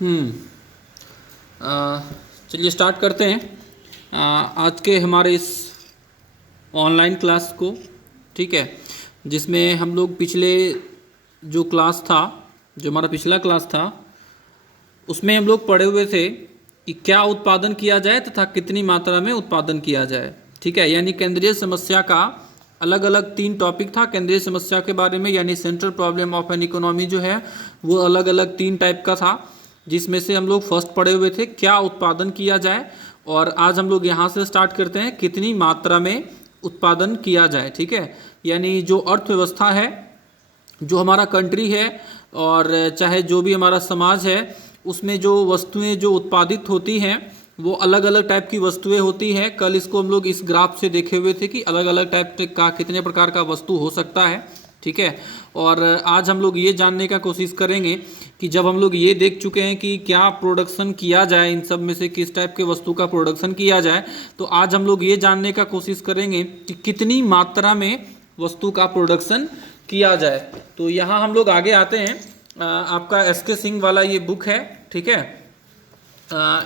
हम्म चलिए स्टार्ट करते हैं आज के हमारे इस ऑनलाइन क्लास को। ठीक है, जिसमें हम लोग पिछले जो क्लास था, जो हमारा पिछला क्लास था, उसमें हम लोग पढ़े हुए थे कि क्या उत्पादन किया जाए तथा कितनी मात्रा में उत्पादन किया जाए। ठीक है, यानी केंद्रीय समस्या का अलग अलग 3 टॉपिक था केंद्रीय समस्या के बारे में, यानी central problem of an economy जो है वो अलग अलग 3 टाइप का था, जिसमें से हम लोग फर्स्ट पढ़े हुए थे क्या उत्पादन किया जाए, और आज हम लोग यहाँ से स्टार्ट करते हैं कितनी मात्रा में उत्पादन किया जाए। ठीक है, यानी जो अर्थव्यवस्था है, जो हमारा कंट्री है, और चाहे जो भी हमारा समाज है, उसमें जो वस्तुएं जो उत्पादित होती हैं वो अलग अलग टाइप की वस्तुएं होती हैं। कल इसको हम लोग इस ग्राफ से देखे हुए थे कि अलग अलग टाइप का कितने प्रकार का वस्तु हो सकता है। ठीक है, और आज हम लोग ये जानने का कोशिश करेंगे कि जब हम लोग ये देख चुके हैं कि क्या प्रोडक्शन किया जाए, इन सब में से किस टाइप के वस्तु का प्रोडक्शन किया जाए, तो आज हम लोग ये जानने का कोशिश करेंगे कि कितनी मात्रा में वस्तु का प्रोडक्शन किया जाए। तो यहाँ हम लोग आगे आते हैं। आपका एस.के. सिंह वाला ये बुक है। ठीक है,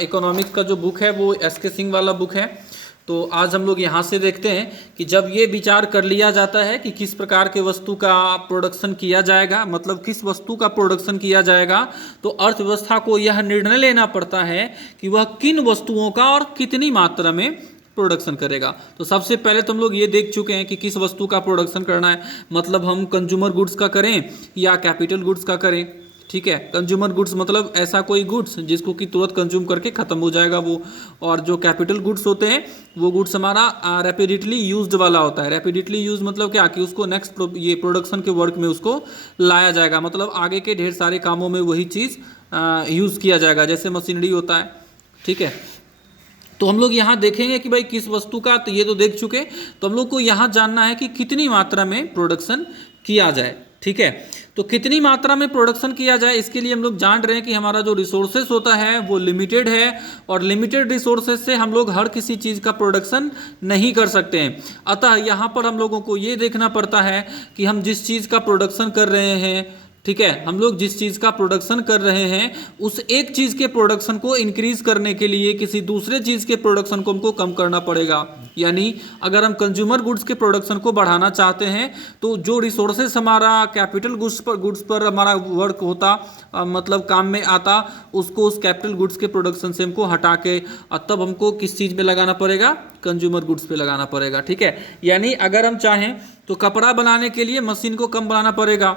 इकोनॉमिक्स का जो बुक है वो एस.के. सिंह वाला बुक है। तो आज हम लोग यहाँ से देखते हैं कि जब ये विचार कर लिया जाता है कि किस प्रकार के वस्तु का प्रोडक्शन किया जाएगा, मतलब किस वस्तु का प्रोडक्शन किया जाएगा, तो अर्थव्यवस्था को यह निर्णय लेना पड़ता है कि वह किन वस्तुओं का और कितनी मात्रा में प्रोडक्शन करेगा। तो सबसे पहले तो हम लोग ये देख चुके हैं कि किस वस्तु का प्रोडक्शन करना है, मतलब हम कंज्यूमर गुड्स का करें या कैपिटल गुड्स का करें। ठीक है, कंज्यूमर गुड्स मतलब ऐसा कोई गुड्स जिसको कि तुरंत कंज्यूम करके ख़त्म हो जाएगा वो, और जो कैपिटल गुड्स होते हैं वो गुड्स हमारा रैपिडिटली यूज्ड वाला होता है। रैपिडिटली यूज मतलब क्या कि उसको नेक्स्ट ये प्रोडक्शन के वर्क में उसको लाया जाएगा, मतलब आगे के ढेर सारे कामों में वही चीज़ यूज़ किया जाएगा, जैसे मशीनरी होता है। ठीक है, तो हम लोग यहाँ देखेंगे कि भाई किस वस्तु का, तो ये तो देख चुके, तो हम लोग को यहाँ जानना है कि कितनी मात्रा में प्रोडक्शन किया जाए। ठीक है, तो कितनी मात्रा में प्रोडक्शन किया जाए, इसके लिए हम लोग जान रहे हैं कि हमारा जो रिसोर्सेस होता है वो लिमिटेड है, और लिमिटेड रिसोर्सेस से हम लोग हर किसी चीज़ का प्रोडक्शन नहीं कर सकते हैं। अतः यहाँ पर हम लोगों को ये देखना पड़ता है कि हम जिस चीज़ का प्रोडक्शन कर रहे हैं, ठीक है, हम लोग जिस चीज़ का प्रोडक्शन कर रहे हैं उस एक चीज़ के प्रोडक्शन को इंक्रीज करने के लिए किसी दूसरे चीज़ के प्रोडक्शन को हमको कम करना पड़ेगा। यानी अगर हम कंज्यूमर गुड्स के प्रोडक्शन को बढ़ाना चाहते हैं तो जो रिसोर्सेस हमारा कैपिटल गुड्स पर हमारा वर्क होता, मतलब काम में आता, उसको उस कैपिटल गुड्स के प्रोडक्शन से हमको हटा के तब हमको किस चीज़ में लगाना पड़ेगा, कंज्यूमर गुड्स पे लगाना पड़ेगा। ठीक है, यानी अगर हम चाहें तो कपड़ा बनाने के लिए मशीन को कम बनाना पड़ेगा,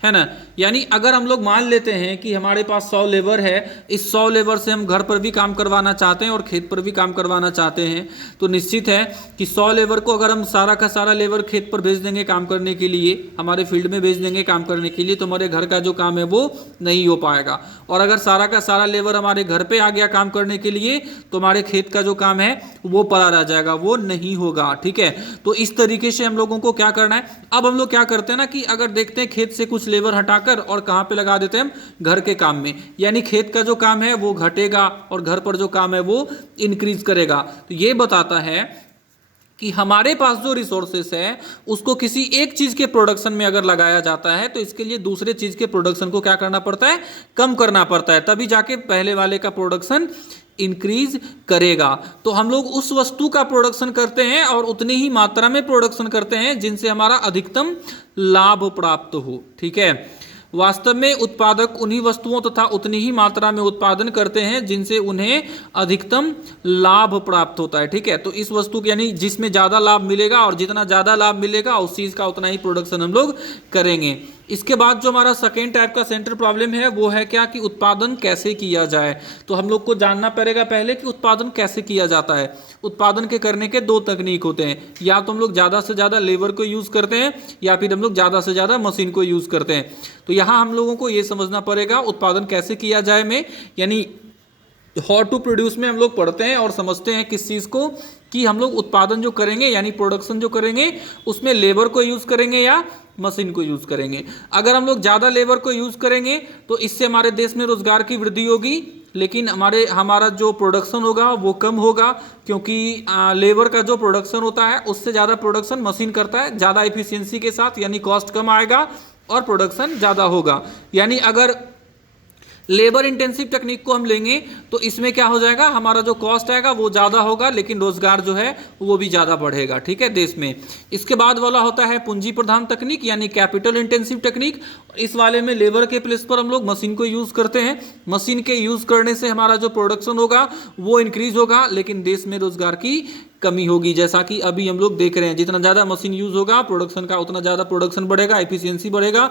है ना। यानी अगर हम लोग मान लेते हैं कि हमारे पास 100 लेबर है, इस 100 लेबर से हम घर पर भी काम करवाना चाहते हैं और खेत पर भी काम करवाना चाहते हैं, तो निश्चित है कि 100 लेबर को अगर हम सारा का सारा लेबर खेत पर भेज देंगे काम करने के लिए, हमारे फील्ड में भेज देंगे काम करने के लिए, तो हमारे घर का जो काम है वो नहीं हो पाएगा। और अगर सारा का सारा लेबर हमारे घर पर आ गया काम करने के लिए, तो हमारे खेत का जो काम है वो पड़ा रह जाएगा, वो नहीं होगा। ठीक है, तो इस तरीके से हम लोगों को क्या करना है, अब हम लोग क्या करते हैं ना कि अगर देखते हैं खेत से कुछ लेबर हटाकर और कहां पे लगा देते हैं हम, घर के काम में, यानी खेत का जो काम है वो घटेगा और घर पर जो काम है वो इंक्रीज करेगा। तो ये बताता है कि हमारे पास जो रिसोर्सेस है उसको किसी एक चीज के प्रोडक्शन में अगर लगाया जाता है तो इसके लिए दूसरे चीज के प्रोडक्शन को क्या करना पड़ता है, कम करना पड़ता है, तभी जाके पहले वाले का प्रोडक्शन इंक्रीज करेगा। तो हम लोग उस वस्तु का प्रोडक्शन करते हैं और उतनी ही मात्रा में प्रोडक्शन करते हैं जिनसे हमारा अधिकतम लाभ प्राप्त हो। ठीक है, वास्तव में उत्पादक उन्हीं वस्तुओं तथा उतनी ही मात्रा में उत्पादन करते हैं जिनसे उन्हें अधिकतम लाभ प्राप्त होता है। ठीक है, तो इस वस्तु यानी जिसमें ज़्यादा लाभ मिलेगा, और जितना ज़्यादा लाभ मिलेगा उस चीज़ का उतना ही प्रोडक्शन हम लोग करेंगे। इसके बाद जो हमारा सेकेंड टाइप का सेंट्रल प्रॉब्लम है वो है क्या कि उत्पादन कैसे किया जाए। तो हम लोग को जानना पड़ेगा पहले कि उत्पादन कैसे किया जाता है। उत्पादन के करने के 2 तकनीक होते हैं, या तो हम लोग ज़्यादा से ज़्यादा लेबर को यूज़ करते हैं या फिर हम लोग ज़्यादा से ज़्यादा मशीन को यूज़ करते हैं। तो यहाँ हम लोगों को ये समझना पड़ेगा उत्पादन कैसे किया जाए में, यानी हाउ टू प्रोड्यूस में हम लोग पढ़ते हैं और समझते हैं किस चीज़ को, कि हम लोग उत्पादन जो करेंगे यानी प्रोडक्शन जो करेंगे उसमें लेबर को यूज़ करेंगे या मशीन को यूज़ करेंगे। अगर हम लोग ज़्यादा लेबर को यूज़ करेंगे तो इससे हमारे देश में रोजगार की वृद्धि होगी, लेकिन हमारा जो प्रोडक्शन होगा वो कम होगा, क्योंकि लेबर का जो प्रोडक्शन होता है उससे ज़्यादा प्रोडक्शन मशीन करता है, ज़्यादा एफिशिएंसी के साथ, यानी कॉस्ट कम आएगा और प्रोडक्शन ज़्यादा होगा। यानी अगर लेबर इंटेंसिव टेक्निक को हम लेंगे तो इसमें क्या हो जाएगा, हमारा जो कॉस्ट आएगा वो ज़्यादा होगा, लेकिन रोजगार जो है वो भी ज़्यादा बढ़ेगा, ठीक है, देश में। इसके बाद वाला होता है पूंजी प्रधान तकनीक यानी कैपिटल इंटेंसिव टेक्निक। इस वाले में लेबर के प्लेस पर हम लोग मशीन को यूज़ करते हैं। मशीन के यूज़ करने से हमारा जो प्रोडक्शन होगा वो इंक्रीज होगा, लेकिन देश में रोजगार की कमी होगी। जैसा कि अभी हम लोग देख रहे हैं, जितना ज़्यादा मशीन यूज़ होगा प्रोडक्शन का, उतना ज़्यादा प्रोडक्शन बढ़ेगा, एफिशिएंसी बढ़ेगा,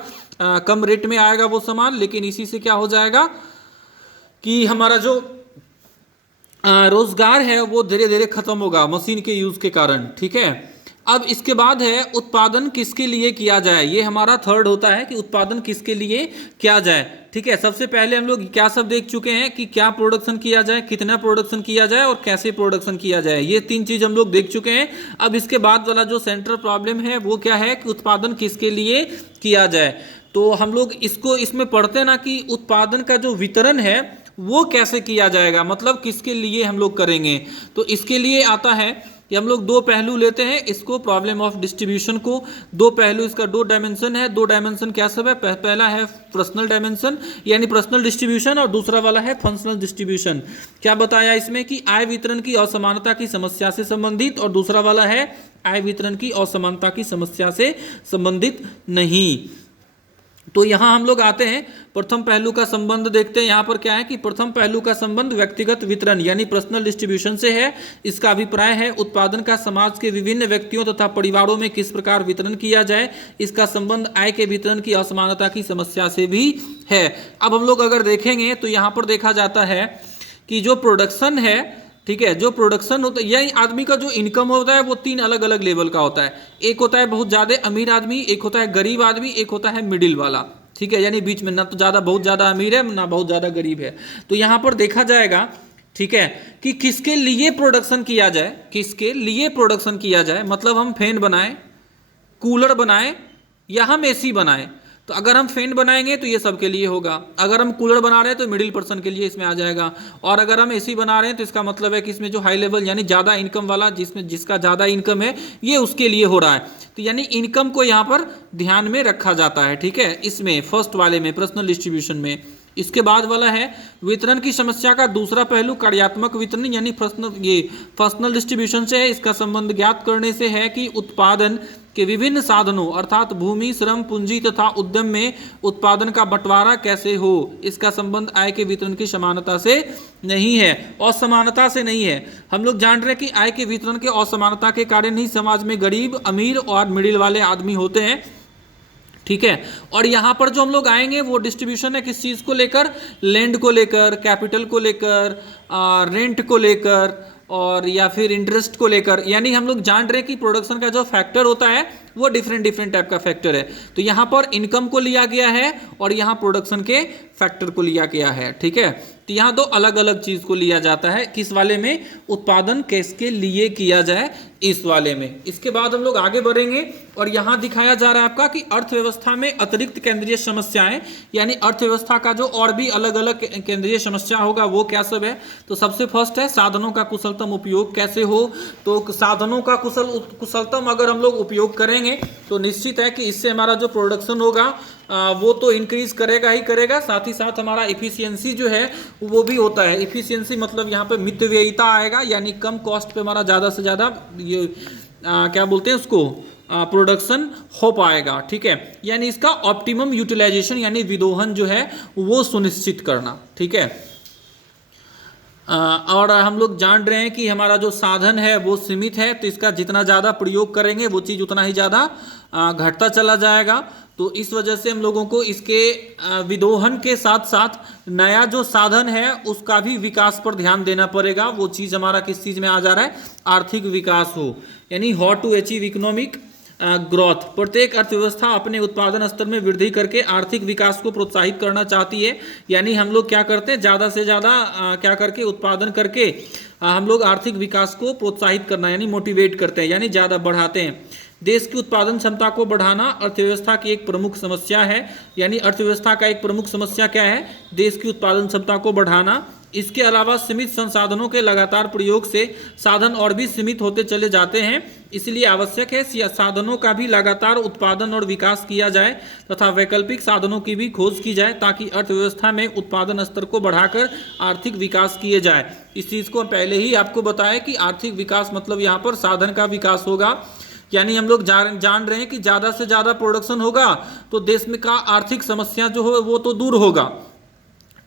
कम रेट में आएगा वो सामान, लेकिन इसी से क्या हो जाएगा कि हमारा जो रोजगार है वो धीरे धीरे खत्म होगा मशीन के यूज़ के कारण, ठीक है। अब इसके बाद है उत्पादन किसके लिए किया जाए, ये हमारा थर्ड होता है कि उत्पादन किसके लिए किया जाए, ठीक है। सबसे पहले हम लोग क्या सब देख चुके हैं कि क्या प्रोडक्शन किया जाए, कितना प्रोडक्शन किया जाए और कैसे प्रोडक्शन किया जाए, ये तीन चीज हम लोग देख चुके हैं। अब इसके बाद वाला जो सेंट्रल प्रॉब्लम है वो क्या है कि उत्पादन किसके लिए किया जाए। तो हम लोग इसमें पढ़ते हैं ना कि उत्पादन का जो वितरण है वो कैसे किया जाएगा, मतलब किसके लिए हम लोग करेंगे। तो इसके लिए आता है कि हम लोग दो पहलू लेते हैं इसको, प्रॉब्लम ऑफ डिस्ट्रीब्यूशन को। दो पहलू, इसका दो डायमेंशन है। दो डायमेंशन क्या सब है, पहला है पर्सनल डायमेंशन यानी पर्सनल डिस्ट्रीब्यूशन, और दूसरा वाला है फंक्शनल डिस्ट्रीब्यूशन। क्या बताया इसमें कि आय वितरण की असमानता की समस्या से संबंधित, और दूसरा वाला है आय वितरण की असमानता की समस्या से संबंधित नहीं। तो यहाँ हम लोग आते हैं, प्रथम पहलू का संबंध देखते हैं। यहाँ पर क्या है कि प्रथम पहलू का संबंध व्यक्तिगत वितरण यानी पर्सनल डिस्ट्रीब्यूशन से है। इसका अभिप्राय है उत्पादन का समाज के विभिन्न व्यक्तियों तथा परिवारों में किस प्रकार वितरण किया जाए। इसका संबंध आय के वितरण की असमानता की समस्या से भी है। अब हम लोग अगर देखेंगे तो यहाँ पर देखा जाता है कि जो प्रोडक्शन है, ठीक है, जो प्रोडक्शन होता है, यही आदमी का जो इनकम होता है वो तीन अलग अलग लेवल का होता है। एक होता है बहुत ज़्यादा अमीर आदमी, एक होता है गरीब आदमी, एक होता है मिडिल वाला, ठीक है, यानी बीच में, ना तो ज़्यादा बहुत ज़्यादा अमीर है ना बहुत ज़्यादा गरीब है। तो यहाँ पर देखा जाएगा, ठीक है, कि किसके लिए प्रोडक्शन किया जाए, किसके लिए प्रोडक्शन किया जाए, मतलब हम फैन बनाएं, कूलर बनाएं या हम एसी बनाएं। तो अगर हम फैन बनाएंगे तो ये सबके लिए होगा, अगर हम कूलर बना रहे हैं तो मिडिल पर्सन के लिए इसमें आ जाएगा, और अगर हम एसी बना रहे हैं तो इसका मतलब है कि इसमें जो हाई लेवल यानी ज़्यादा इनकम वाला, जिसका ज़्यादा इनकम है, ये उसके लिए हो रहा है। तो यानी इनकम को यहाँ पर ध्यान में रखा जाता है, ठीक है, इसमें फर्स्ट वाले में पर्सनल डिस्ट्रीब्यूशन में। इसके बाद वाला है वितरण की समस्या का दूसरा पहलू कार्यात्मक वितरण यानी पर्सनल डिस्ट्रीब्यूशन से है। इसका संबंध ज्ञात करने से है कि उत्पादन के विभिन्न साधनों अर्थात भूमि, श्रम, पूंजी तथा उद्यम में उत्पादन का बंटवारा कैसे हो। इसका संबंध आय के वितरण की समानता से नहीं है, असमानता से नहीं है। हम लोग जान रहे हैं कि आय के वितरण के असमानता के कारण ही समाज में गरीब, अमीर और मिडिल वाले आदमी होते हैं, ठीक है। और यहाँ पर जो हम लोग आएंगे वो डिस्ट्रीब्यूशन है किस चीज़ को लेकर, लैंड को लेकर, कैपिटल को लेकर, रेंट को लेकर और या फिर इंटरेस्ट को लेकर। यानी हम लोग जान रहे हैं कि प्रोडक्शन का जो फैक्टर होता है वो डिफरेंट टाइप का फैक्टर है। तो यहाँ पर इनकम को लिया गया है और यहाँ प्रोडक्शन के फैक्टर को लिया गया है, ठीक है। तो यहाँ दो अलग अलग चीज़ को लिया जाता है, किस वाले में, उत्पादन किसके लिए किया जाए, इस वाले में। इसके बाद हम लोग आगे बढ़ेंगे और यहाँ दिखाया जा रहा है आपका कि अर्थव्यवस्था में अतिरिक्त केंद्रीय समस्याएं, यानी अर्थव्यवस्था का जो और भी अलग अलग केंद्रीय समस्या होगा वो क्या सब है। तो सबसे फर्स्ट है साधनों का कुशलतम उपयोग कैसे हो। तो साधनों का कुशलतम अगर हम लोग उपयोग करेंगे तो निश्चित है कि इससे हमारा जो प्रोडक्शन होगा वो तो इंक्रीज करेगा ही करेगा, साथ ही साथ हमारा इफिशियंसी जो है वो भी होता है। इफिशियंसी मतलब यहाँ पे मितव्ययिता आएगा, यानी कम कॉस्ट पे हमारा ज़्यादा से ज़्यादा ये क्या बोलते हैं उसको, प्रोडक्शन हो पाएगा, ठीक है। यानी इसका ऑप्टिमम यूटिलाइजेशन यानी विदोहन जो है वो सुनिश्चित करना, ठीक है। और हम लोग जान रहे हैं कि हमारा जो साधन है वो सीमित है, तो इसका जितना ज़्यादा प्रयोग करेंगे वो चीज़ उतना ही ज़्यादा घटता चला जाएगा। तो इस वजह से हम लोगों को इसके विदोहन के साथ साथ नया जो साधन है उसका भी विकास पर ध्यान देना पड़ेगा। वो चीज़ हमारा किस चीज़ में आ जा रहा है, आर्थिक विकास हो, यानी how to achieve economic growth. प्रत्येक अर्थव्यवस्था अपने उत्पादन स्तर में वृद्धि करके आर्थिक विकास को प्रोत्साहित करना चाहती है। यानी हम लोग क्या करते हैं, ज़्यादा से ज़्यादा क्या करके उत्पादन करके हम लोग आर्थिक विकास को प्रोत्साहित करना यानी मोटिवेट करते हैं, यानी ज़्यादा बढ़ाते हैं। देश की उत्पादन क्षमता को बढ़ाना अर्थव्यवस्था की एक प्रमुख समस्या है। यानी अर्थव्यवस्था का एक प्रमुख समस्या क्या है, देश की उत्पादन क्षमता को बढ़ाना इसके अलावा सीमित संसाधनों के लगातार प्रयोग से साधन और भी सीमित होते चले जाते हैं। इसलिए आवश्यक है साधनों का भी लगातार उत्पादन और विकास किया जाए तथा वैकल्पिक साधनों की भी खोज की जाए ताकि अर्थव्यवस्था में उत्पादन स्तर को बढ़ाकर आर्थिक विकास किए जाए। इस चीज़ को पहले ही आपको बताया कि आर्थिक विकास मतलब यहाँ पर साधन का विकास होगा, यानी हम लोग जान रहे हैं कि ज़्यादा से ज़्यादा प्रोडक्शन होगा तो देश में का आर्थिक समस्या जो हो वो तो दूर होगा।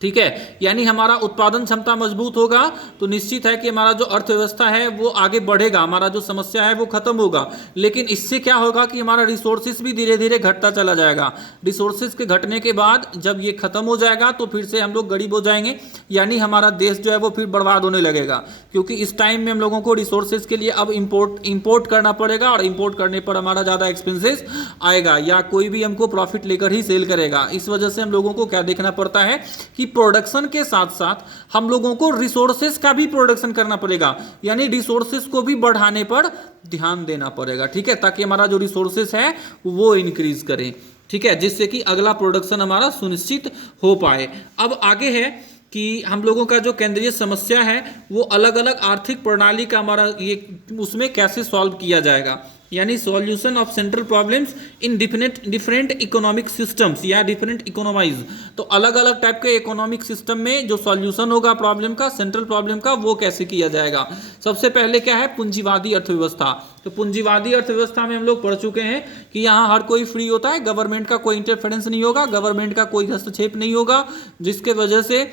ठीक है, यानी हमारा उत्पादन क्षमता मजबूत होगा तो निश्चित है कि हमारा जो अर्थव्यवस्था है वो आगे बढ़ेगा, हमारा जो समस्या है वो खत्म होगा। लेकिन इससे क्या होगा कि हमारा रिसोर्सेज भी धीरे धीरे घटता चला जाएगा। रिसोर्सेज के घटने के बाद जब ये खत्म हो जाएगा तो फिर से हम लोग गरीब हो जाएंगे, यानी हमारा देश जो है वो फिर बर्बाद होने लगेगा, क्योंकि इस टाइम में हम लोगों को रिसोर्सेज के लिए अब इम्पोर्ट करना पड़ेगा और इम्पोर्ट करने पर हमारा ज़्यादा एक्सपेंसेस आएगा या कोई भी हमको प्रॉफिट लेकर ही सेल करेगा। इस वजह से हम लोगों को क्या देखना पड़ता है कि प्रोडक्शन के साथ साथ हम लोगों को रिसोर्सेज का भी प्रोडक्शन करना पड़ेगा, यानी रिसोर्सेज को भी बढ़ाने पर ध्यान देना पड़ेगा। ठीक है, ताकि हमारा जो रिसोर्सेज है वो इंक्रीज करें। ठीक है, जिससे कि अगला प्रोडक्शन हमारा सुनिश्चित हो पाए। अब आगे है कि हम लोगों का जो केंद्रीय समस्या है वो अलग अलग आर्थिक प्रणाली का हमारा ये उसमें कैसे सॉल्व किया जाएगा, यानी solution of central problems in different economic systems या डिफरेंट इकोनॉमाइज। तो अलग अलग टाइप के इकोनॉमिक सिस्टम में जो सॉल्यूशन होगा प्रॉब्लम का, सेंट्रल प्रॉब्लम का, वो कैसे किया जाएगा। सबसे पहले क्या है, पूंजीवादी अर्थव्यवस्था। तो पूंजीवादी अर्थव्यवस्था में हम लोग पढ़ चुके हैं कि यहाँ हर कोई फ्री होता है, गवर्नमेंट का कोई इंटरफेरेंस नहीं होगा, गवर्नमेंट का कोई हस्तक्षेप नहीं होगा, जिसके वजह से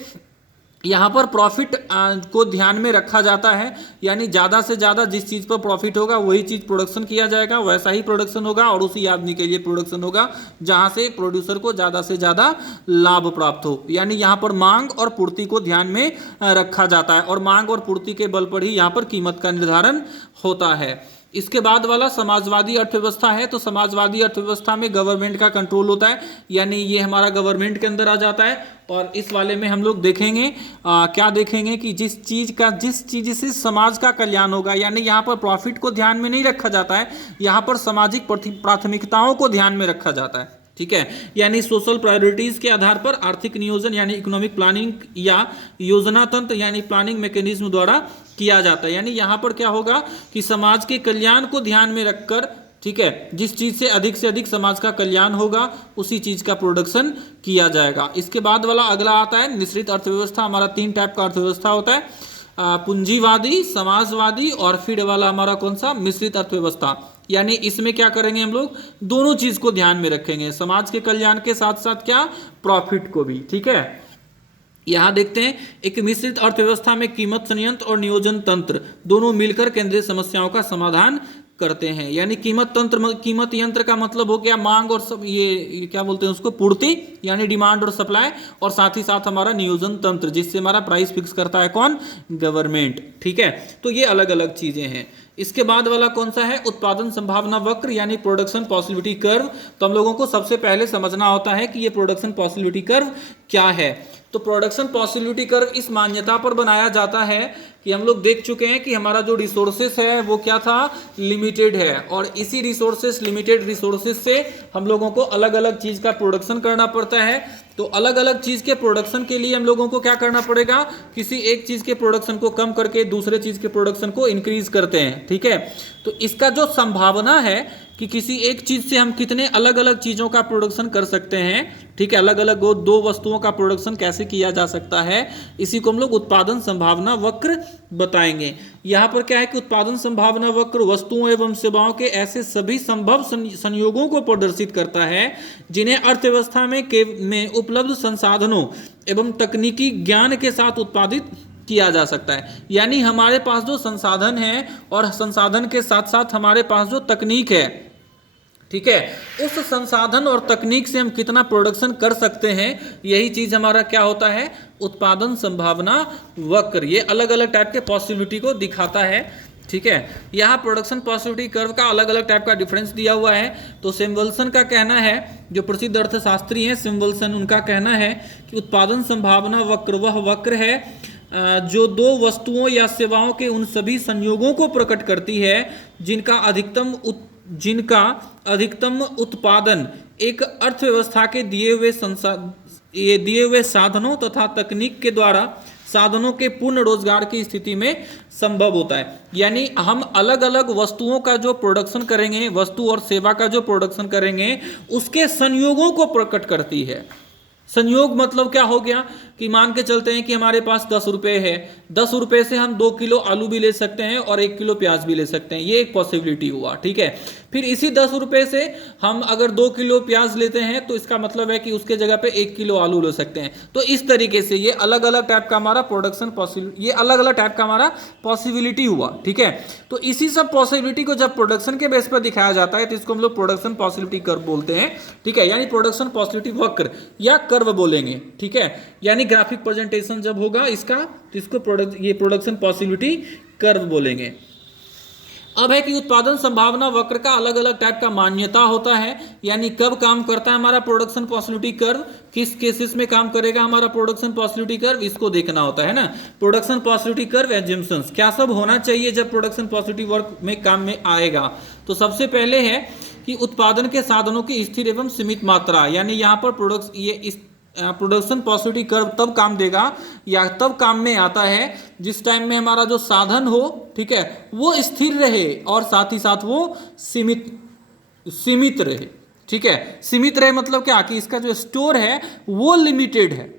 यहाँ पर प्रॉफिट को ध्यान में रखा जाता है, यानी ज़्यादा से ज़्यादा जिस चीज़ पर प्रॉफिट होगा वही चीज़ प्रोडक्शन किया जाएगा, वैसा ही प्रोडक्शन होगा और उसी आदमी के लिए प्रोडक्शन होगा जहाँ से प्रोड्यूसर को ज़्यादा से ज़्यादा लाभ प्राप्त हो। यानी यहाँ पर मांग और पूर्ति को ध्यान में रखा जाता है और मांग और पूर्ति के बल पर ही यहाँ पर कीमत का निर्धारण होता है। इसके बाद वाला समाजवादी अर्थव्यवस्था है। तो समाजवादी अर्थव्यवस्था में गवर्नमेंट का कंट्रोल होता है, यानी ये हमारा गवर्नमेंट के अंदर आ जाता है। और इस वाले में हम लोग देखेंगे क्या देखेंगे कि जिस चीज़ से समाज का कल्याण होगा, यानी यहाँ पर प्रॉफिट को ध्यान में नहीं रखा जाता है, यहाँ पर सामाजिक प्राथमिकताओं को ध्यान में रखा जाता है। ठीक है, यानी सोशल प्रायोरिटीज के आधार पर आर्थिक नियोजन यानी इकोनॉमिक प्लानिंग या योजना तंत्र यानी प्लानिंग मैकेनिज्म द्वारा किया जाता है। यानी यहाँ पर क्या होगा कि समाज के कल्याण को ध्यान में रखकर, ठीक है, जिस चीज़ से अधिक समाज का कल्याण होगा उसी चीज़ का प्रोडक्शन किया जाएगा। इसके बाद वाला अगला आता है मिश्रित अर्थव्यवस्था। हमारा 3 टाइप का अर्थव्यवस्था होता है, पूंजीवादी, समाजवादी और फिर वाला हमारा कौन सा, मिश्रित अर्थव्यवस्था। यानी इसमें क्या करेंगे हम लोग, दोनों चीज़ को ध्यान में रखेंगे, समाज के कल्याण के साथ साथ क्या, प्रॉफिट को भी। ठीक है, यहाँ देखते हैं एक मिश्रित अर्थव्यवस्था में कीमत संयंत्र और नियोजन तंत्र दोनों मिलकर केंद्रीय समस्याओं का समाधान करते हैं। यानी कीमत यंत्र का मतलब हो गया मांग और सब ये क्या बोलते हैं उसको, पूर्ति, यानी डिमांड और सप्लाई, और साथ ही साथ हमारा नियोजन तंत्र जिससे हमारा प्राइस फिक्स करता है कौन, गवर्नमेंट। ठीक है, तो ये अलग अलग चीजें हैं। इसके बाद वाला कौन सा है, उत्पादन संभावना वक्र यानी प्रोडक्शन पॉसिबिलिटी कर्व। तो हम लोगों को सबसे पहले समझना होता है कि ये प्रोडक्शन पॉसिबिलिटी कर्व क्या है। तो प्रोडक्शन पॉसिबिलिटी कर्व इस मान्यता पर बनाया जाता है कि हम लोग देख चुके हैं कि हमारा जो रिसोर्सेस है वो क्या था, लिमिटेड है, और इसी लिमिटेड रिसोर्सेस से हम लोगों को अलग अलग चीज़ का प्रोडक्शन करना पड़ता है। तो अलग अलग चीज़ के प्रोडक्शन के लिए हम लोगों को क्या करना पड़ेगा, किसी एक चीज़ के प्रोडक्शन को कम करके दूसरे चीज़ के प्रोडक्शन को इंक्रीज करते हैं। ठीक है, तो इसका जो संभावना है कि किसी एक चीज़ से हम कितने अलग अलग चीज़ों का प्रोडक्शन कर सकते हैं, ठीक है, अलग अलग 2 वस्तुओं का प्रोडक्शन कैसे किया जा सकता है, इसी को हम लोग उत्पादन संभावना वक्र बताएंगे। यहाँ पर क्या है कि उत्पादन संभावना वक्र वस्तुओं एवं सेवाओं के ऐसे सभी संभव संयोगों को प्रदर्शित करता है जिन्हें अर्थव्यवस्था में उपलब्ध संसाधनों एवं तकनीकी ज्ञान के साथ उत्पादित किया जा सकता है। यानी हमारे पास जो संसाधन है और संसाधन के साथ साथ हमारे पास जो तकनीक है, ठीक है, उस संसाधन और तकनीक से हम कितना प्रोडक्शन कर सकते हैं, यही चीज हमारा क्या होता है, उत्पादन संभावना वक्र। ये अलग अलग टाइप के पॉसिबिलिटी को दिखाता है। ठीक है, यहाँ प्रोडक्शन पॉसिबिलिटी कर्व का अलग अलग टाइप का डिफरेंस दिया हुआ है। तो सिम्बल्सन का कहना है, जो प्रसिद्ध अर्थशास्त्री हैं सिम्बल्सन, उनका कहना है कि उत्पादन संभावना वक्र वह वक्र है जो 2 वस्तुओं या सेवाओं के उन सभी संयोगों को प्रकट करती है जिनका अधिकतम उत्पादन एक अर्थव्यवस्था के दिए हुए साधनों तथा तकनीक के द्वारा साधनों के पूर्ण रोजगार की स्थिति में संभव होता है। यानी हम अलग अलग वस्तुओं का जो प्रोडक्शन करेंगे, वस्तु और सेवा का जो प्रोडक्शन करेंगे, उसके संयोगों को प्रकट करती है। संयोग मतलब क्या हो गया कि मान के चलते हैं कि हमारे पास 10 रुपए है, 10 रुपए से हम 2 किलो आलू भी ले सकते हैं और 1 किलो प्याज भी ले सकते हैं, ये एक पॉसिबिलिटी हुआ, ठीक है। फिर इसी 10 रुपए से हम अगर 2 किलो प्याज लेते हैं तो इसका मतलब है कि उसके जगह पे 1 किलो आलू ले सकते हैं। तो इस तरीके से ये अलग अलग टाइप का हमारा प्रोडक्शन ये अलग अलग टाइप का हमारा पॉसिबिलिटी हुआ, ठीक है। तो इसी सब पॉसिबिलिटी को जब प्रोडक्शन के बेस पर दिखाया जाता है तो इसको हम लोग प्रोडक्शन पॉसिबिलिटी कर्व बोलते हैं, ठीक है। यानी प्रोडक्शन पॉसिबिलिटी वक्र या कर्व बोलेंगे, ठीक है। यानी ग्राफिक प्रेजेंटेशन जब होगा इसका तो इसको प्रोडक्शन पॉसिबिलिटी कर्व बोलेंगे। अब है कि उत्पादन संभावना वक्र का अलग अलग टाइप का मान्यता होता है, यानी कब काम करता है हमारा प्रोडक्शन पॉसिबिलिटी कर्व, किस केसेस में काम करेगा हमारा प्रोडक्शन पॉसिबिलिटी कर्व, इसको देखना होता है ना। प्रोडक्शन पॉसिबिलिटी कर्व एजम्पशंस क्या सब होना चाहिए जब प्रोडक्शन पॉसिबिलिटी वर्क में काम में आएगा। तो सबसे पहले है कि उत्पादन के साधनों की स्थिर एवं सीमित मात्रा, यानी यहाँ पर प्रोडक्शन पॉसिबिलिटी कर्व तब काम देगा या तब काम में आता है जिस टाइम में हमारा जो साधन हो, ठीक है, वो स्थिर रहे और साथ ही साथ वो सीमित रहे, ठीक है। सीमित रहे मतलब क्या कि इसका जो स्टोर है वो लिमिटेड है,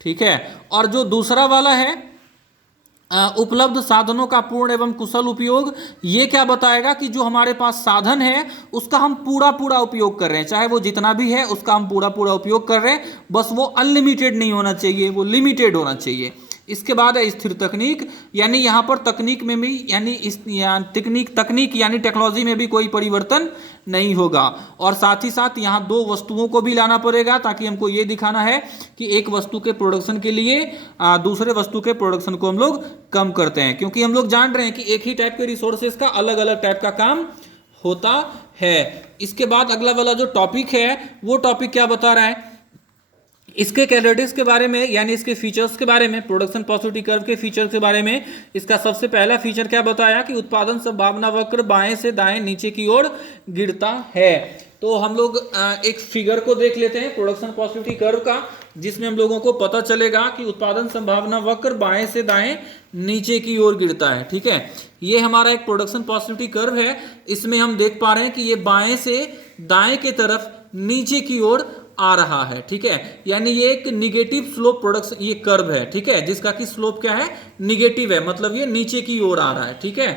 ठीक है। और जो दूसरा वाला है उपलब्ध साधनों का पूर्ण एवं कुशल उपयोग, ये क्या बताएगा कि जो हमारे पास साधन है उसका हम पूरा उपयोग कर रहे हैं, चाहे वो जितना भी है उसका हम पूरा उपयोग कर रहे हैं, बस वो अनलिमिटेड नहीं होना चाहिए, वो लिमिटेड होना चाहिए। इसके बाद है स्थिर तकनीक, यानी यहाँ पर तकनीक में भी तकनीक यानी टेक्नोलॉजी में भी कोई परिवर्तन नहीं होगा। और साथ ही साथ यहाँ दो वस्तुओं को भी लाना पड़ेगा ताकि हमको ये दिखाना है कि एक वस्तु के प्रोडक्शन के लिए दूसरे वस्तु के प्रोडक्शन को हम लोग कम करते हैं, क्योंकि हम लोग जान रहे हैं कि एक ही टाइप के रिसोर्सेज का अलग अलग टाइप का काम होता है। इसके बाद अगला वाला जो टॉपिक है वो टॉपिक क्या बता रहा है, इसके कैरेक्टरिस्टिक्स के बारे में, यानी इसके फीचर्स के बारे में, प्रोडक्शन पॉसिबिलिटी कर्व के फीचर्स के बारे में। इसका सबसे पहला फीचर क्या बताया कि उत्पादन संभावना वक्र बाएं से दाएं नीचे की ओर गिरता है। तो हम लोग एक फिगर को देख लेते हैं प्रोडक्शन पॉसिबिलिटी कर्व का, जिसमें हम लोगों को पता चलेगा कि उत्पादन संभावना वक्र बाएं से दाएं नीचे की ओर गिरता है, ठीक है। ये हमारा एक प्रोडक्शन पॉसिबिलिटी कर्व है, इसमें हम देख पा रहे हैं कि ये बाएं से दाएं के तरफ नीचे की ओर आ रहा है, ठीक है। यानी ये एक निगेटिव स्लोप प्रोडक्शन ये कर्व है, ठीक है, जिसका कि स्लोप क्या है, निगेटिव है, मतलब ये नीचे की ओर आ रहा है, ठीक है।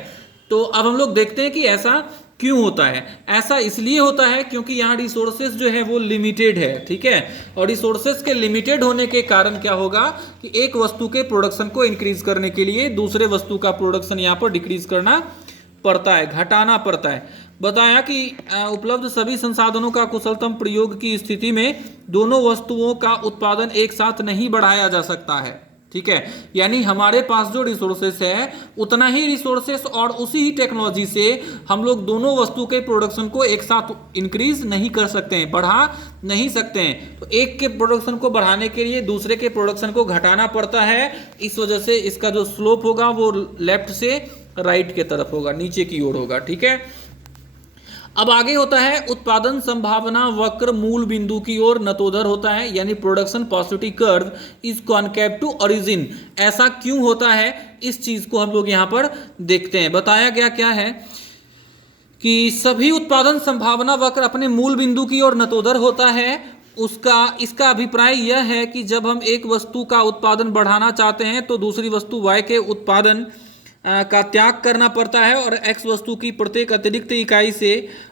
तो अब हम लोग देखते हैं कि ऐसा क्यों होता है। ऐसा इसलिए होता है क्योंकि यहाँ रिसोर्सेज जो है वो लिमिटेड है, ठीक है। और रिसोर्सेज के लिमिटेड होने के कारण क्या होगा कि एक वस्तु के प्रोडक्शन को इंक्रीज करने के लिए दूसरे वस्तु का प्रोडक्शन यहाँ पर डिक्रीज करना पड़ता है, घटाना पड़ता है। बताया कि उपलब्ध सभी संसाधनों का कुशलतम प्रयोग की स्थिति में दोनों वस्तुओं का उत्पादन एक साथ नहीं बढ़ाया जा सकता है, ठीक है। यानी हमारे पास जो रिसोर्सेस है उतना ही रिसोर्सेस और उसी ही टेक्नोलॉजी से हम लोग दोनों वस्तु के प्रोडक्शन को एक साथ इंक्रीज नहीं कर सकते हैं, बढ़ा नहीं सकते हैं। तो एक के प्रोडक्शन को बढ़ाने के लिए दूसरे के प्रोडक्शन को घटाना पड़ता है। इस वजह से इसका जो स्लोप होगा वो लेफ्ट से राइट के तरफ होगा, नीचे की ओर होगा, ठीक है। अब आगे होता है उत्पादन संभावना वक्र मूल बिंदु की ओर नतोदर होता है, यानी production possibility curve is concave to origin. ऐसा क्यों होता है, इस चीज को हम लोग यहां पर देखते हैं। बताया गया क्या है कि सभी उत्पादन संभावना वक्र अपने मूल बिंदु की ओर नतोदर होता है। इसका अभिप्राय यह है कि जब हम एक वस्तु का उत्पादन बढ़ाना चाहते हैं तो दूसरी वस्तु वाई के उत्पादन का त्याग करना पड़ता है और x वस्तु की प्रत्येक अतिरिक्त इकाई से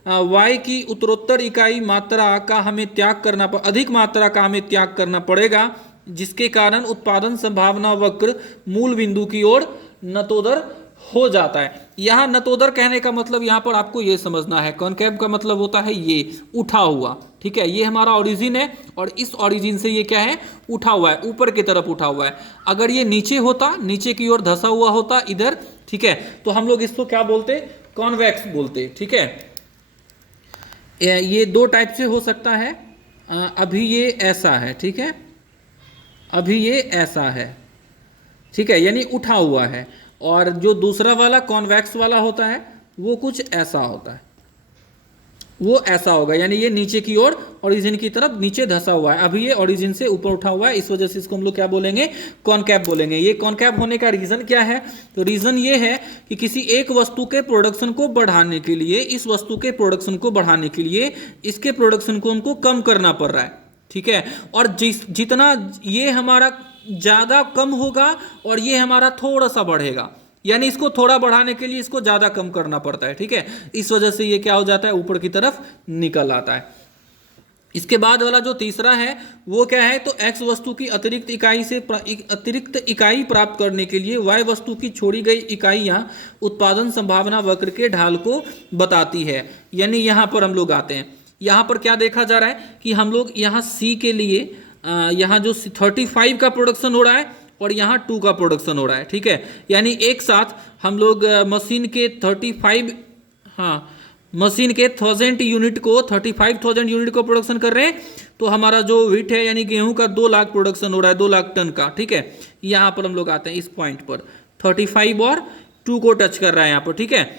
y की उत्तरोत्तर इकाई मात्रा का हमें त्याग करना अधिक मात्रा का हमें त्याग करना पड़ेगा, जिसके कारण उत्पादन संभावना वक्र मूल बिंदु की ओर नतोदर हो जाता है। यहाँ नतोदर कहने का मतलब यहाँ पर आपको ये समझना है, कॉन्केव का मतलब होता है ये उठा हुआ, ठीक है। ये हमारा ओरिजिन है और इस ओरिजिन से ये क्या है, उठा हुआ है, ऊपर की तरफ उठा हुआ है। अगर ये नीचे होता, नीचे की ओर धंसा हुआ होता इधर, ठीक है, तो हम लोग इसको क्या बोलते, कॉन्वेक्स बोलते, ठीक है। ये दो टाइप से हो सकता है। अभी ये ऐसा है, ठीक है, अभी ये ऐसा है, ठीक है, यानी उठा हुआ है। और जो दूसरा वाला कॉन्वेक्स वाला होता है वो कुछ ऐसा होता है, वो ऐसा होगा, यानी ये नीचे की ओर ओरिजिन की तरफ नीचे धंसा हुआ है। अभी ये ओरिजिन से ऊपर उठा हुआ है, इस वजह से इसको हम लोग क्या बोलेंगे, कॉनकैव बोलेंगे। ये कॉनकैव होने का रीज़न क्या है, तो रीज़न ये है कि किसी एक वस्तु के प्रोडक्शन को बढ़ाने के लिए, इस वस्तु के प्रोडक्शन को बढ़ाने के लिए इसके प्रोडक्शन को हमको कम करना पड़ रहा है, ठीक है। और जितना ये हमारा ज़्यादा कम होगा और ये हमारा थोड़ा सा बढ़ेगा, यानी इसको थोड़ा बढ़ाने के लिए इसको ज़्यादा कम करना पड़ता है, ठीक है। इस वजह से ये क्या हो जाता है, ऊपर की तरफ निकल आता है। इसके बाद वाला जो तीसरा है वो क्या है, तो x वस्तु की अतिरिक्त इकाई से अतिरिक्त इकाई प्राप्त करने के लिए y वस्तु की छोड़ी गई इकाइयाँ उत्पादन संभावना वक्र के ढाल को बताती है। यानी यहाँ पर हम लोग आते हैं, यहाँ पर क्या देखा जा रहा है कि हम लोग यहाँ C के लिए यहाँ जो 35 का प्रोडक्शन हो रहा है और यहाँ 2 का प्रोडक्शन हो रहा है, ठीक है। यानी एक साथ हम लोग मशीन के 35, हाँ, मशीन के 1000 यूनिट को 35,000 यूनिट को प्रोडक्शन कर रहे हैं, तो हमारा जो व्हीट है यानी गेहूं का 2 लाख प्रोडक्शन हो रहा है, 2 लाख टन का, ठीक है। यहाँ पर हम लोग आते हैं इस पॉइंट पर, 35 और 2 को टच कर रहा है यहाँ पर, ठीक है,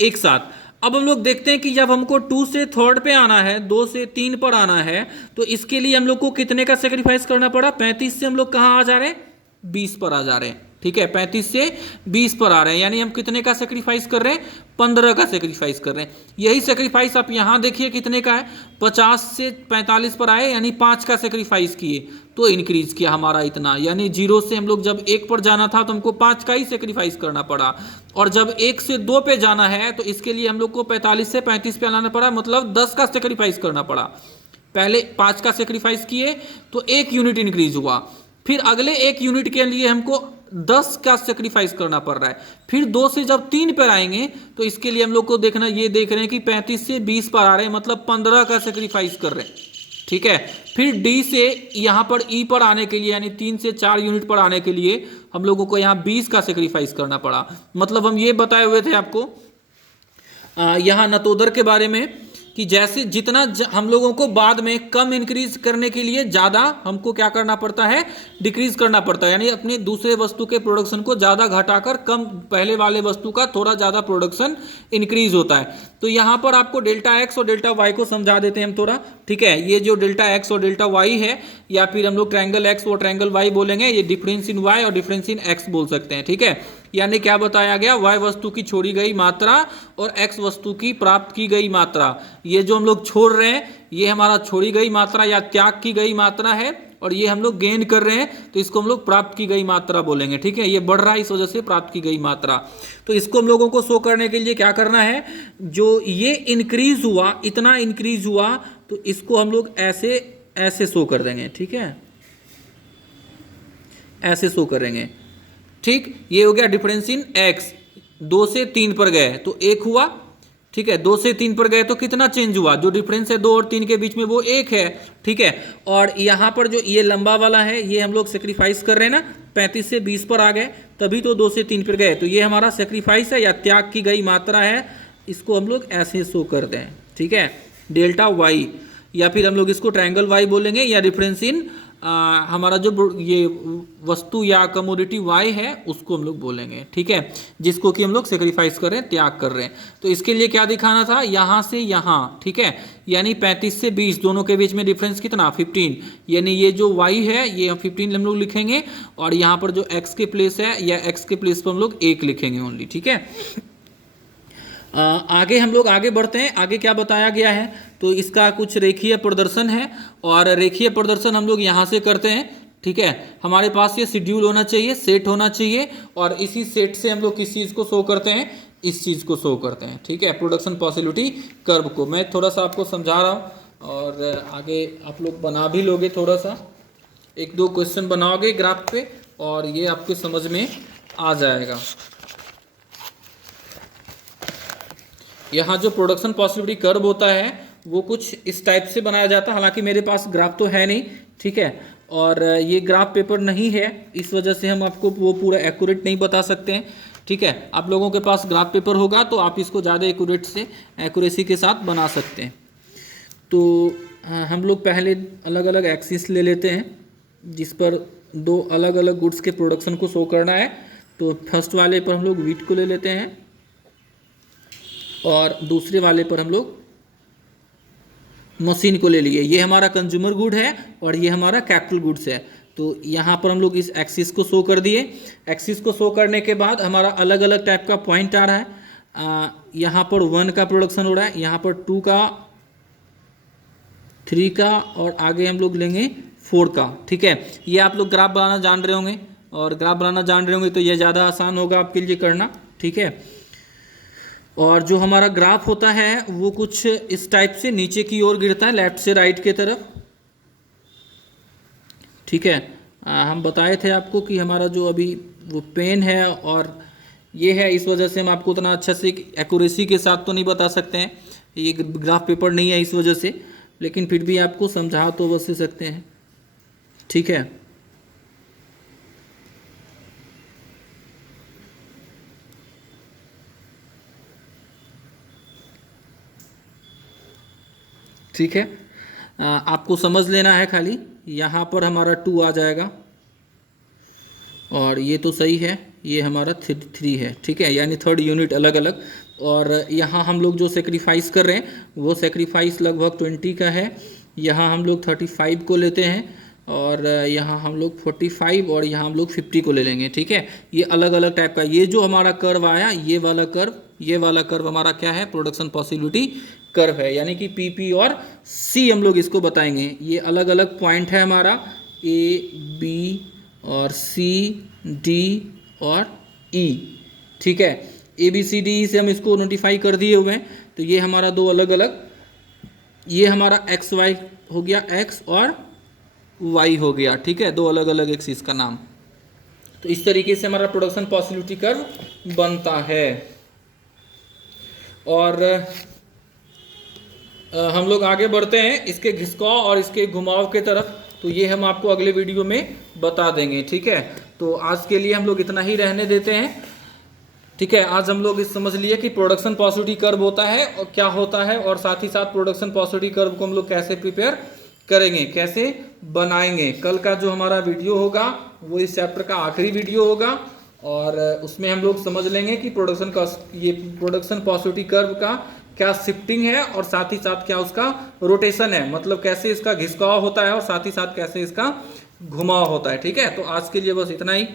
एक साथ। अब हम लोग देखते हैं कि जब हमको 2 से 3rd पे आना है, 2 से 3 पर आना है, तो इसके लिए हम लोग को कितने का सेक्रीफाइस करना पड़ा, 35 से हम लोग कहाँ आ जा रहे हैं, 20 पर आ जा रहे हैं, ठीक है। 35 से 20 पर आ रहे हैं, यानी हम कितने का सेक्रीफाइस कर रहे हैं, 15 का सेक्रीफाइस कर रहे हैं। यही सेक्रीफाइस आप यहाँ देखिए कितने का है, 50 से 45 पर आए, यानी 5 का सेक्रीफाइस किए तो इंक्रीज किया हमारा इतना, यानी 0 से हम लोग जब 1 पर जाना था तो हमको 5 का ही सेक्रीफाइस करना पड़ा, और जब 1 से 2 पे जाना है तो इसके लिए हम लोग को 45 से 35 पे लाना पड़ा, मतलब 10 का सेक्रीफाइस करना पड़ा। पहले 5 का सेक्रीफाइस किए तो 1 यूनिट इंक्रीज हुआ, फिर अगले 1 यूनिट के लिए हमको 10 का सेक्रीफाइस करना पड़ रहा है, फिर 2 से जब 3 पर आएंगे तो इसके लिए हम लोग को देखना, ये देख रहे हैं कि 35 से 20 पर आ रहे हैं, मतलब 15 का सेक्रीफाइस कर रहे हैं, ठीक है। फिर डी से यहाँ पर ई पर आने के लिए, यानी 3 से 4 यूनिट पर आने के लिए हम लोगों को यहाँ 20 का सेक्रीफाइस करना पड़ा। मतलब हम ये बताए हुए थे आपको यहाँ नतोदर के बारे में कि जैसे जितना हम लोगों को बाद में कम इंक्रीज करने के लिए ज़्यादा हमको क्या करना पड़ता है, डिक्रीज करना पड़ता है, यानी अपने दूसरे वस्तु के प्रोडक्शन को ज़्यादा घटाकर कम पहले वाले वस्तु का थोड़ा ज़्यादा प्रोडक्शन इंक्रीज होता है। तो यहाँ पर आपको डेल्टा एक्स और डेल्टा वाई को समझा देते हैं हम थोड़ा, ठीक है। ये जो डेल्टा एक्स और डेल्टा वाई है, या फिर हम लोग ट्रायंगल एक्स और ट्रायंगल वाई बोलेंगे, ये डिफरेंस इन वाई और डिफरेंस इन एक्स बोल सकते हैं, ठीक है। यानी क्या बताया गया, y वस्तु की छोड़ी गई मात्रा और x वस्तु की प्राप्त की गई मात्रा। ये जो हम लोग छोड़ रहे हैं ये हमारा छोड़ी गई मात्रा या त्याग की गई मात्रा है, और ये हम लोग गेन कर रहे हैं तो इसको हम लोग प्राप्त की गई मात्रा बोलेंगे, ठीक है। ये बढ़ रहा है इस वजह से प्राप्त की गई मात्रा। तो इसको हम लोगों को शो करने के लिए क्या करना है, जो ये इंक्रीज हुआ, इतना इंक्रीज हुआ, तो इसको हम लोग ऐसे ऐसे शो कर देंगे, ठीक है, ऐसे शो करेंगे, ठीक। ये हो गया डिफरेंस इन एक्स। 2 से 3 पर गए तो 1 हुआ, ठीक है। 2 से 3 पर गए तो कितना चेंज हुआ, जो डिफरेंस है 2 और 3 के बीच में वो 1 है, ठीक है। और यहाँ पर जो ये लंबा वाला है ये हम लोग सेक्रीफाइस कर रहे हैं ना, 35 से 20 पर आ गए तभी तो 2 से 3 पर गए, तो ये हमारा सेक्रीफाइस है या त्याग की गई मात्रा है। इसको हम लोग ऐसे शो कर दें, ठीक है, डेल्टा वाई, या फिर हम लोग इसको ट्रायंगल वाई बोलेंगे, या डिफरेंस इन हमारा जो ये वस्तु या कमोडिटी y है उसको हम लोग बोलेंगे, ठीक है, जिसको कि हम लोग सेक्रीफाइस कर रहे हैं, त्याग कर रहे हैं। तो इसके लिए क्या दिखाना था, यहाँ से यहाँ, ठीक है, यानी 35 से 20 दोनों के बीच में डिफरेंस कितना, 15, यानी ये जो y है ये 15 हम लोग लिखेंगे, और यहाँ पर जो x के प्लेस है या x के प्लेस पर हम लोग 1 लिखेंगे ओनली, ठीक है। आगे हम लोग आगे बढ़ते हैं, आगे क्या बताया गया है, तो इसका कुछ रेखीय प्रदर्शन है, और रेखीय प्रदर्शन हम लोग यहाँ से करते हैं, ठीक है। हमारे पास ये शेड्यूल होना चाहिए, सेट होना चाहिए, और इसी सेट से हम लोग किस चीज़ को शो करते हैं, इस चीज़ को शो करते हैं, ठीक है, प्रोडक्शन पॉसिबिलिटी कर्व को। मैं थोड़ा सा आपको समझा रहा हूँ, और आगे आप लोग बना भी लोगे, थोड़ा सा 1-2 क्वेश्चन बनाओगे ग्राफ पे, और ये आपके समझ में आ जाएगा। यहाँ जो प्रोडक्शन पॉसिबिलिटी कर्व होता है वो कुछ इस टाइप से बनाया जाता है, हालांकि मेरे पास ग्राफ तो है नहीं, ठीक है, और ये ग्राफ पेपर नहीं है, इस वजह से हम आपको वो पूरा एक्यूरेट नहीं बता सकते हैं, ठीक है। आप लोगों के पास ग्राफ पेपर होगा तो आप इसको ज़्यादा एक्यूरेसी के साथ बना सकते हैं। तो हम लोग पहले अलग अलग एक्सिस ले लेते हैं जिस पर 2 अलग अलग गुड्स के प्रोडक्शन को शो करना है। तो फर्स्ट वाले पर हम लोग व्हीट को ले लेते हैं, और दूसरे वाले पर हम लोग मशीन को ले लिए। ये हमारा कंज्यूमर गुड है और ये हमारा कैपिटल गुड्स है। तो यहाँ पर हम लोग इस एक्सिस को शो कर दिए। एक्सिस को शो करने के बाद हमारा अलग अलग टाइप का पॉइंट आ रहा है। यहाँ पर 1 का प्रोडक्शन हो रहा है, यहाँ पर 2 का, 3 का और आगे हम लोग लेंगे 4 का। ठीक है, ये आप लोग ग्राफ बनाना जान रहे होंगे, और ग्राफ बनाना जान रहे होंगे तो ये ज़्यादा आसान होगा आपके लिए करना। ठीक है, और जो हमारा ग्राफ होता है वो कुछ इस टाइप से नीचे की ओर गिरता है, लेफ्ट से राइट के तरफ। ठीक है, हम बताए थे आपको कि हमारा जो अभी वो पेन है और ये है, इस वजह से हम आपको उतना अच्छा से एक्यूरेसी के साथ तो नहीं बता सकते हैं, ये ग्राफ पेपर नहीं है इस वजह से, लेकिन फिर भी आपको समझा तो अवश्य सकते हैं। ठीक है, ठीक है, आपको समझ लेना है खाली। यहाँ पर हमारा 2 आ जाएगा और ये तो सही है, ये हमारा 3 है। ठीक है, यानी थर्ड यूनिट अलग अलग। और यहाँ हम लोग जो सेक्रीफाइस कर रहे हैं वो सेक्रीफाइस लगभग 20 का है। यहाँ हम लोग 35 को लेते हैं और यहाँ हम लोग 45 और यहाँ हम लोग 50 को ले लेंगे। ठीक है, ये अलग अलग टाइप का। ये जो हमारा कर्व आया, ये वाला कर्व हमारा क्या है, प्रोडक्शन पॉसिबिलिटी कर्व है, यानी कि पीपी और सी हम लोग इसको बताएंगे। ये अलग अलग पॉइंट है हमारा, ए बी और सी डी और ई। ठीक है, ए बी सी डी से हम इसको नोटिफाई कर दिए हुए हैं। तो ये हमारा 2 अलग अलग, ये हमारा एक्स वाई हो गया, एक्स और वाई हो गया। ठीक है, 2 अलग अलग एक्सिस का नाम। तो इस तरीके से हमारा प्रोडक्शन पॉसिबिलिटी कर्व बनता है। और हम लोग आगे बढ़ते हैं इसके घिसकाव और इसके घुमाव के तरफ, तो ये हम आपको अगले वीडियो में बता देंगे। ठीक है, तो आज के लिए हम लोग इतना ही रहने देते हैं। ठीक है, आज हम लोग इस समझ लिए कि प्रोडक्शन पॉसिबिलिटी कर्व होता है और क्या होता है, और साथ ही साथ प्रोडक्शन पॉसिबिलिटी कर्व को हम लोग कैसे प्रिपेयर करेंगे, कैसे बनाएंगे। कल का जो हमारा वीडियो होगा वो इस चैप्टर का आखिरी वीडियो होगा, और उसमें हम लोग समझ लेंगे कि प्रोडक्शन पॉसिबिलिटी कर्व का क्या शिफ्टिंग है और साथ ही साथ क्या उसका रोटेशन है, मतलब कैसे इसका घिसकाव होता है और साथ ही साथ कैसे इसका घुमाव होता है। ठीक है, तो आज के लिए बस इतना ही।